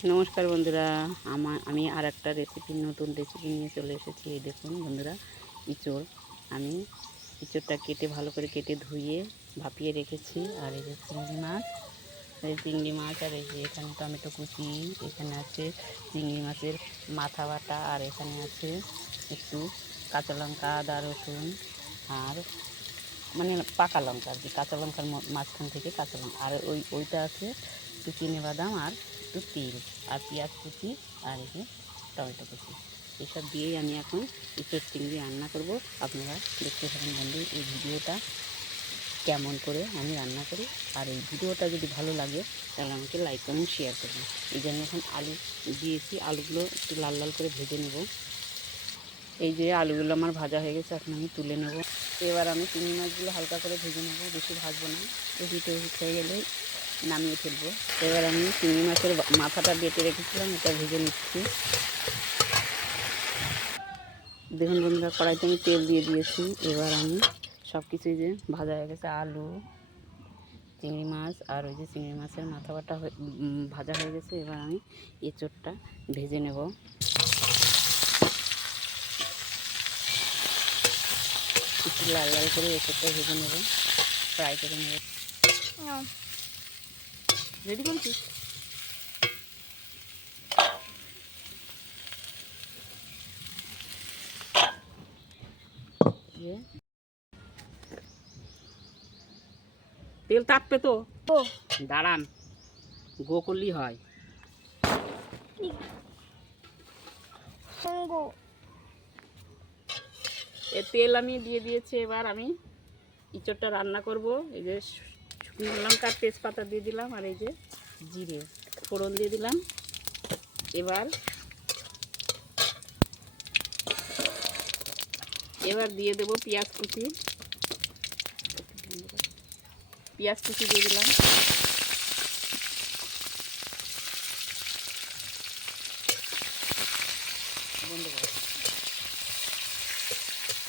নমস্কার বন্ধুরা, আমি আর একটা নতুন রেসিপি নিয়ে চলে এসেছি। এই দেখুন বন্ধুরা, ইঁচড়। আমি ইঁচড়টা ভালো করে কেটে ধুয়ে ভাপিয়ে রেখেছি। আর এই যে চিংড়ি মাছ আর এই যে এখানে টমেটো কুচি, এখানে আছে চিংড়ি মাছের মাথা বাটা, আর এখানে আছে একটু কাঁচা লঙ্কা, আদা, রসুন, আর মানে পাকা লঙ্কা আর কি, কাঁচা লঙ্কার মাঝখান থেকে কাঁচা লঙ্কা, আর ওইটা আছে একটু চিনেবাদাম, আর একটু তিল, আর পেঁয়াজ কুচি, আর এই যে টমেটো কুচি। এসব দিয়েই আমি এখন ইঁচড় চিংড়ি রান্না করব। আপনারা দেখতে থাকুন বন্ধু এই ভিডিওটা, কেমন করে আমি রান্না করি। আর এই ভিডিওটা যদি ভালো লাগে তাহলে আমাকে লাইক কমেন্ট শেয়ার করবেন। এই জন্য এখন আলু দিয়েছি, আলুগুলো একটু লাল লাল করে ভেজে নেব। এই যে আলুগুলো আমার ভাজা হয়ে গেছে, এখন আমি তুলে নেব। এবার আমি চিংড়ি মাছগুলো হালকা করে ভেজে নেব, বেশি ভাজবো না। হিট হয়ে গেলে নামিয়ে ফেলবো। এবার আমি চিংড়ি মাছের মাথাটা বেটে রেখেছিলাম, এটা ভেজে নিচ্ছি। দেখুন বন্ধুরা, কড়াইতে আমি তেল দিয়ে দিয়েছি। এবার আমি সব কিছুই যে ভাজা হয়ে গেছে, আলু, চিংড়ি মাছ, আর ওই যে চিংড়ি মাছের মাথা বাটা ভাজা হয়ে গেছে। এবার আমি এঁচড়টা ভেজে নেব। একটু লাল লাল করে এঁচড়টা ভেজে নেব, ফ্রাই করে নেব। রেডি করেছি। তেল তাপবে তো, দাঁড়ান, গো করলেই হয়। এ তেল আমি দিয়ে দিয়েছি। এবার আমি ইঁচড়টা রান্না করব। এই যে শুকনো লঙ্কার তেজপাতা দিয়ে দিলাম, আর এই যে জিরে ফোড়ন দিয়ে দিলাম। এবার দিয়ে দেবো পেঁয়াজ কুচি দিয়ে দিলাম।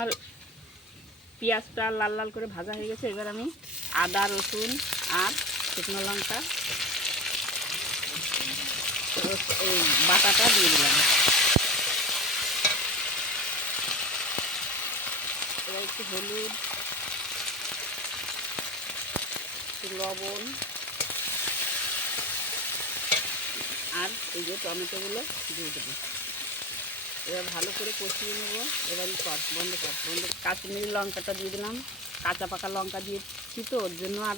আর পেঁয়াজটা লাল লাল করে ভাজা হয়ে গেছে। এবার আমি আদা, রসুন, আর শুকনো লঙ্কা এই বাটাটা দিয়ে দিলাম। এবার একটু হলুদ, একটু লবণ, আর এই যে টমেটোগুলো দিয়ে দেবো। এবার ভালো করে কষিয়ে নেব। এবার বন্ধ কাশ্মীরি লঙ্কাটা দিয়ে দিলাম। কাঁচা পাকা লঙ্কা দিয়েছি তো, ওর জন্য আর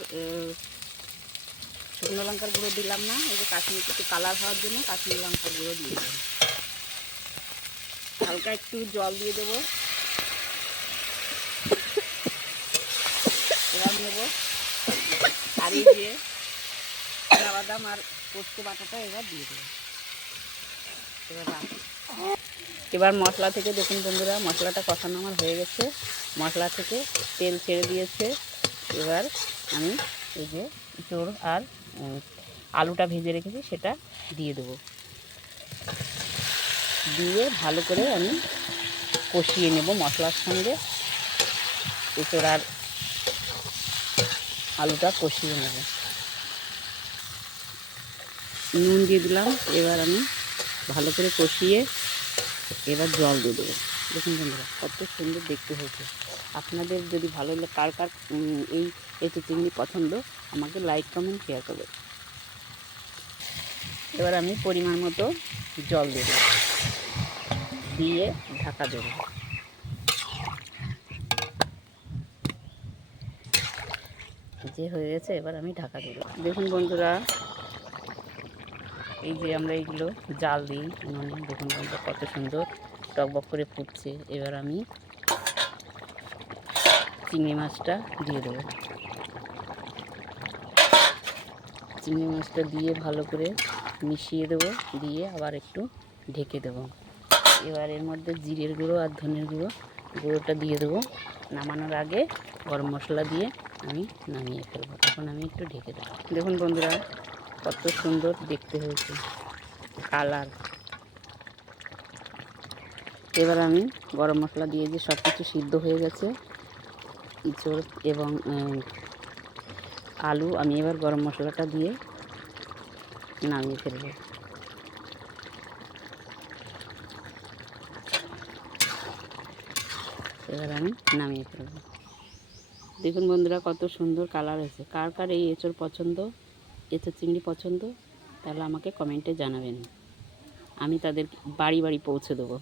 শুকনো লঙ্কার গুঁড়ো দিলাম না। এই যে কাশ্মীরি একটু কালার হওয়ার জন্য কাশ্মীরি লঙ্কার গুঁড়ো দিয়ে দিলাম। হালকা একটু জল দিয়ে দেবো। এবার নেব আর এই যে বাদাম আর পোস্ত বাটাটা এবার দিয়ে দেবো। এবার মশলা থেকে দেখুন বন্ধুরা, মশলাটা কষানো আমার হয়ে গেছে, মশলা থেকে তেল ছেড়ে দিয়েছে। এবার আমি এই যে ইঁচড় আর আলুটা ভেজে রেখেছি সেটা দিয়ে দেবো। দিয়ে ভালো করে আমি কষিয়ে নেব মশলার সঙ্গে। ইঁচড় আর আলুটা কষিয়ে নেব। নুন দিয়ে দিলাম। এবার আমি ভালো করে কষিয়ে এবার জল দিয়ে দেবো। দেখুন বন্ধুরা, কত সুন্দর দেখতে হয়েছে। আপনাদের যদি ভালো লাগে, কার কার এই এঁচড় চিংড়ি পছন্দ, আমাকে লাইক কমেন্ট শেয়ার করবে। এবার আমি পরিমাণ মতো জল দেব, দিয়ে ঢাকা দেব। যে হয়ে গেছে, এবার আমি ঢাকা দেব। দেখুন বন্ধুরা, এই যে আমরা এইগুলো জাল দিই উনুনে, দেখুন বন্ধুরা কত সুন্দর টকবক করে ফুটছে। এবার আমি চিংড়ি মাছটা দিয়ে দেবো। চিংড়ি মাছটা দিয়ে ভালো করে মিশিয়ে দেবো, দিয়ে আবার একটু ঢেকে দেবো। এবার এর মধ্যে জিরের গুঁড়ো আর ধনের গুঁড়োটা দিয়ে দেবো। নামানোর আগে গরম মশলা দিয়ে আমি নামিয়ে ফেলবো। তখন আমি একটু ঢেকে দেবো। দেখুন বন্ধুরা, কত সুন্দর দেখতে হয়েছে কালার। এবার আমি গরম মশলা দিয়ে যে সব কিছু সিদ্ধ হয়ে গেছে, ইঁচড় এবং আলু, আমি এবার গরম মশলাটা দিয়ে নামিয়ে ফেলবো। এবার আমি নামিয়ে ফেলব। দেখুন বন্ধুরা কত সুন্দর কালার হয়েছে। কার কার এই এঁচোড় পছন্দ, এঁচোড় চিংড়ি পছন্দ, তাহলে আমাকে কমেন্টে জানাবেন। আমি তাদের বাড়ি বাড়ি পৌঁছে দেবো।